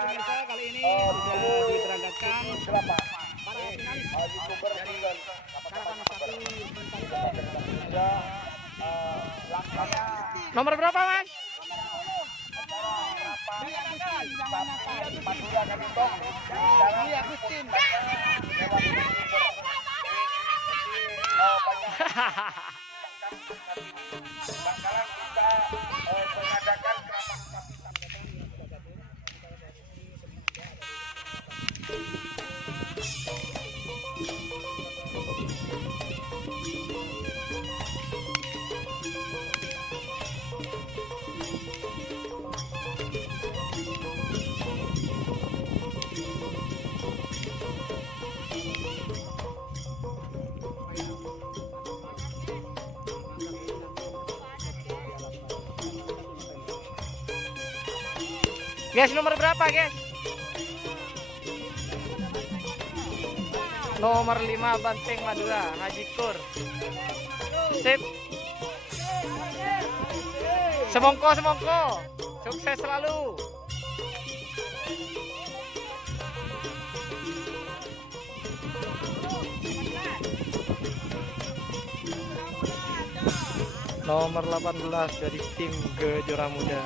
pemirsa, kali ini sudah diberangkatkan para finalis dari Karapan Sapi Nomor berapa, Mas? Guys, nomor berapa, guys? Nomor 5 Banteng Madura, Haji Kur. Sip. Semongko, semongko. Sukses selalu. Nomor 18 dari tim Kejora Muda.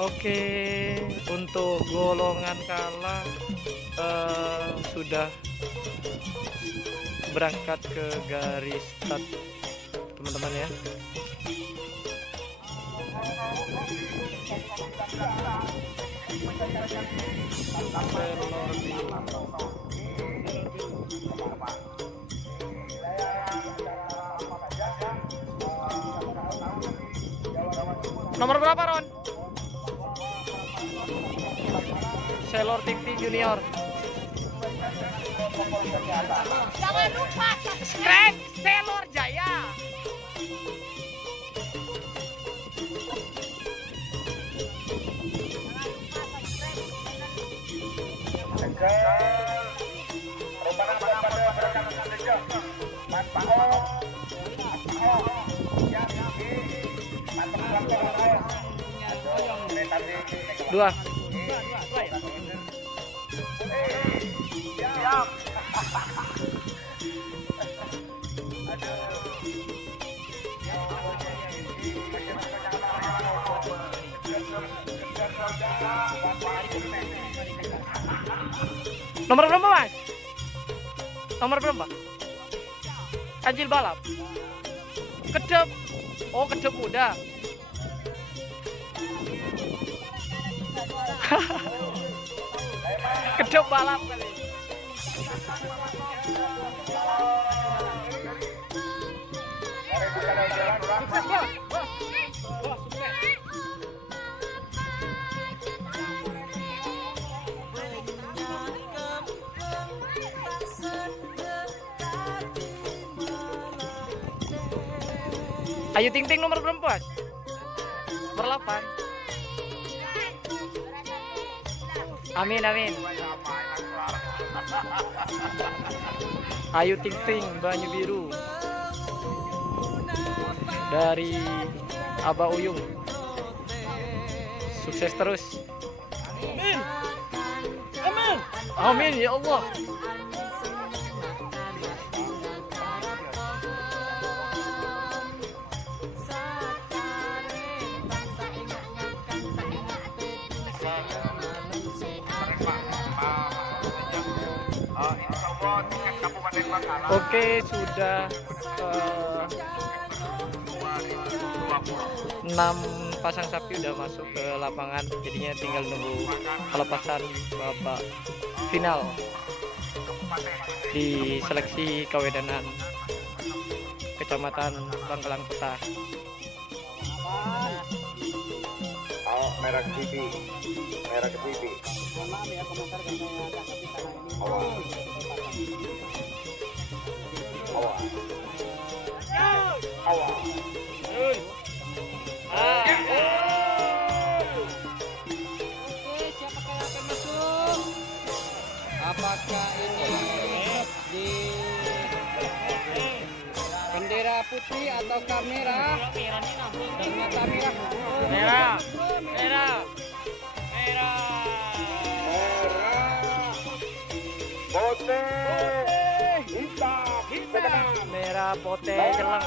Oke, untuk golongan kalah sudah berangkat ke garis start, teman-teman ya. Nomor berapa, Ron? Selor Tikti Junior. Jangan lupa Strength Selor Jaya. Dua. Nomor berapa, Mas? Nomor berapa? Anjil balap. Kedep. Oh, kedep muda. Kedep balap kali. Ayu Ting Ting nomor berapa? Nomor 8. Amin, amin. Ayu Ting Ting Banyu Biru dari Aba Uyung. Sukses terus. Amin. Amin. Amin ya Allah. Oke, sudah 6 pasang sapi udah masuk ke lapangan, jadinya tinggal nunggu pelepasan babak final di seleksi Kawedanan Kecamatan Bangkalan Kota. merah ke TV. Merah ke TV. Mohon maaf ya komentar karena saya agak kepikiran ini. Awas. Awas. Awas. Oke, siapakah yang akan masuk? Apakah ini di bendera putih atau kamera? Ternyata merah. Merah. Merah. Merah. Putih. Hitam. Hitam. Merah pote jelang.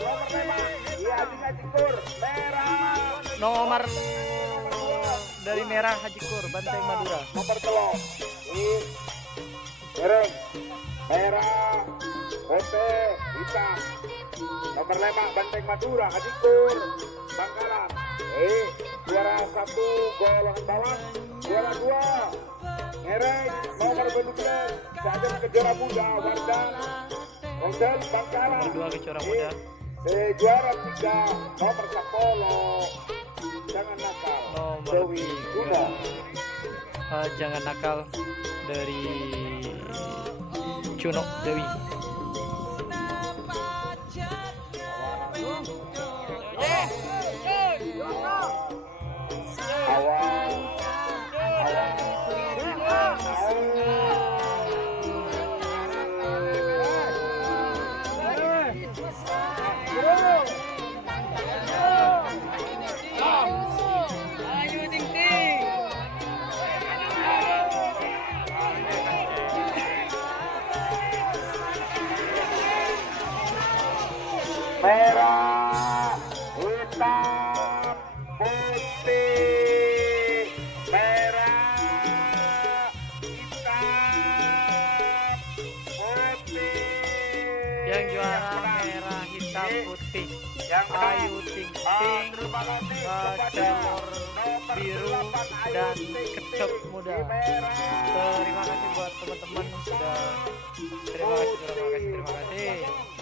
Nomor 5. Iya, Haji Kur. Merah. Nomor dari Merah Haji Kur, Banteng Madura. Nomor telur. Miring. Merah. Putih. Hitam. Nomor 5 Banteng Madura Haji Kur. Bangkalan. Juara 1 golongan bawah. Juara 2 Miring. Nomor 12 Kader Kejuara Muda Wardan Hotel Bangkalan. Dua kejuara muda. Juara 3 nomor 10 Jangan Nakal Nomor Dewi 3. Guna. Jangan nakal dari Cuno Dewi. Awal Ayo Ting Ting. merah, hitam, putih, merah, hitam, putih. Yang juara merah hitam putih. Yang menang. Ayu Ting Ting, Terima kasih kepada Telur nomor biru 8 Ayu dan Ting Ting kecap muda. di merah. Terima kasih buat teman-teman sudah. Terima kasih.